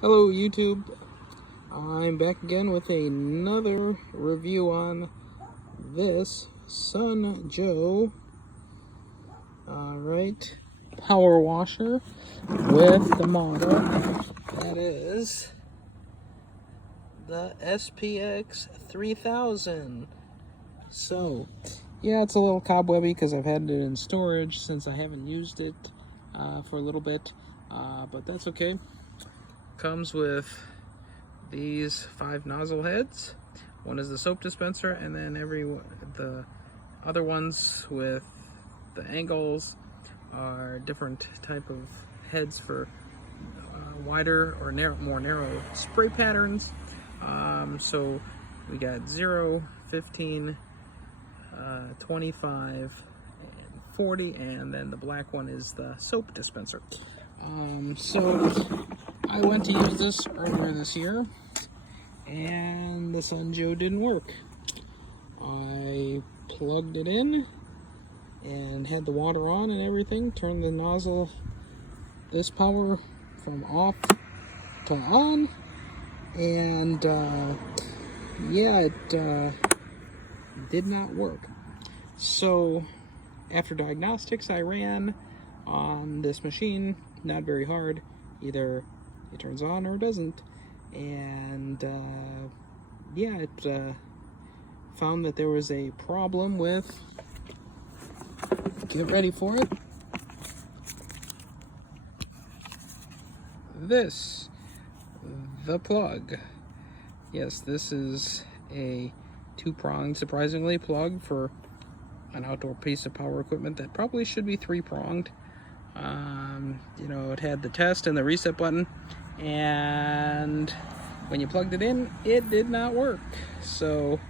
Hello YouTube, I'm back again with another review on this Sun Joe power washer with the model that is the SPX 3000. So yeah, it's a little cobwebby because I've had it in storage since I haven't used it for a little bit, but that's okay. Comes with these 5 nozzle heads. One is the soap dispenser, and then the other ones with the angles are different type of heads for wider or more narrow spray patterns. So we got 0, 15, 25, and 40, and then the black one is the soap dispenser. So I went to use this earlier this year, and the Sun Joe didn't work. I plugged it in and had the water on and everything, turned the nozzle, this power from off to on, and yeah, it did not work. So after diagnostics, I ran on this machine, not very hard, either it turns on or it doesn't, and yeah, it found that there was a problem with, get ready for it, the plug. Yes, this is a 2-pronged, surprisingly, plug for an outdoor piece of power equipment that probably should be 3-pronged. You know, it had the test and the reset button, and when you plugged it in, it did not work. So,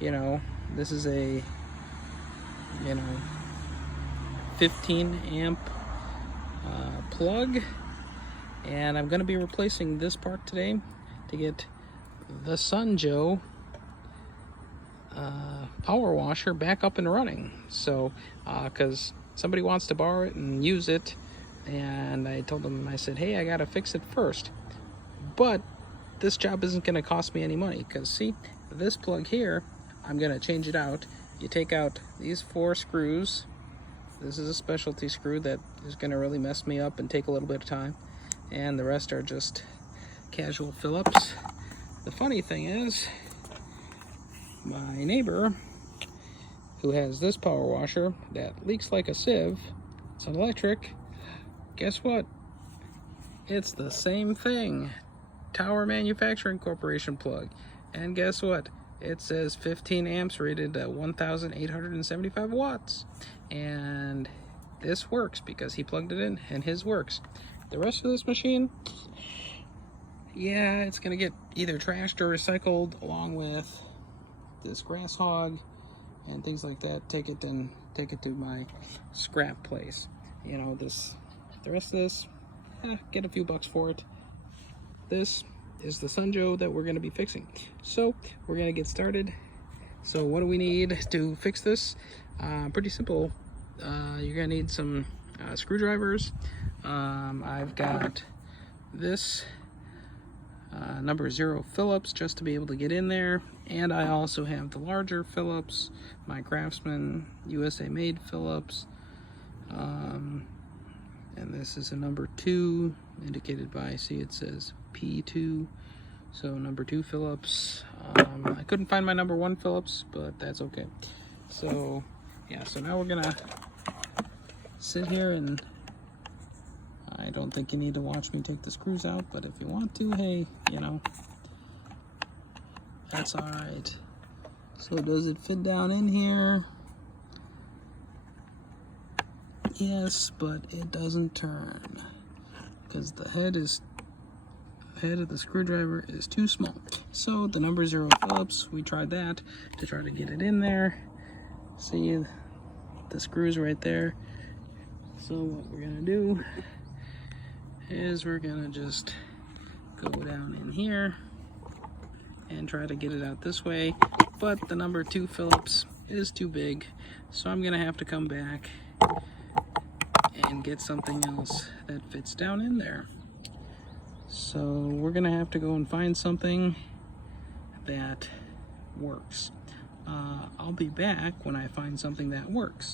you know, this is a, 15 amp plug, and I'm going to be replacing this part today to get the Sun Joe power washer back up and running. So because somebody wants to borrow it and use it, and I told them, I said, hey, I gotta fix it first, but this job isn't going to cost me any money, because see, this plug here, I'm going to change it out. You take out these 4 screws. This is a specialty screw that is going to really mess me up and take a little bit of time, and the rest are just casual Phillips. The funny thing is, my neighbor, who has this power washer that leaks like a sieve, it's an electric, guess what? It's the same thing. Tower Manufacturing Corporation plug. And guess what? It says 15 amps rated at 1,875 watts. And this works because he plugged it in and his works. The rest of this machine, yeah, it's gonna get either trashed or recycled along with this grass hog and things like that. Take it to my scrap place. You know, the rest of this, get a few bucks for it. This is the Sun Joe that we're going to be fixing. So we're going to get started. So what do we need to fix this? Pretty simple. You're going to need some screwdrivers. I've got this number 0 Phillips just to be able to get in there, and I also have the larger Phillips, my Craftsman USA made Phillips, and this is a number 2 indicated by, see, it says P2, so number 2 Phillips. I couldn't find my number 1 Phillips, but that's okay. So yeah, so now we're gonna sit here, and I don't think you need to watch me take the screws out, but if you want to, hey, you know, that's all right. So does it fit down in here? Yes, but it doesn't turn because the head of the screwdriver is too small. So the number 0 Phillips, we tried that to try to get it in there. See, the screws right there. So what we're gonna do is we're gonna just go down in here and try to get it out this way, but the number 2 Phillips is too big, so I'm gonna have to come back and get something else that fits down in there. So we're gonna have to go and find something that works. I'll be back when I find something that works.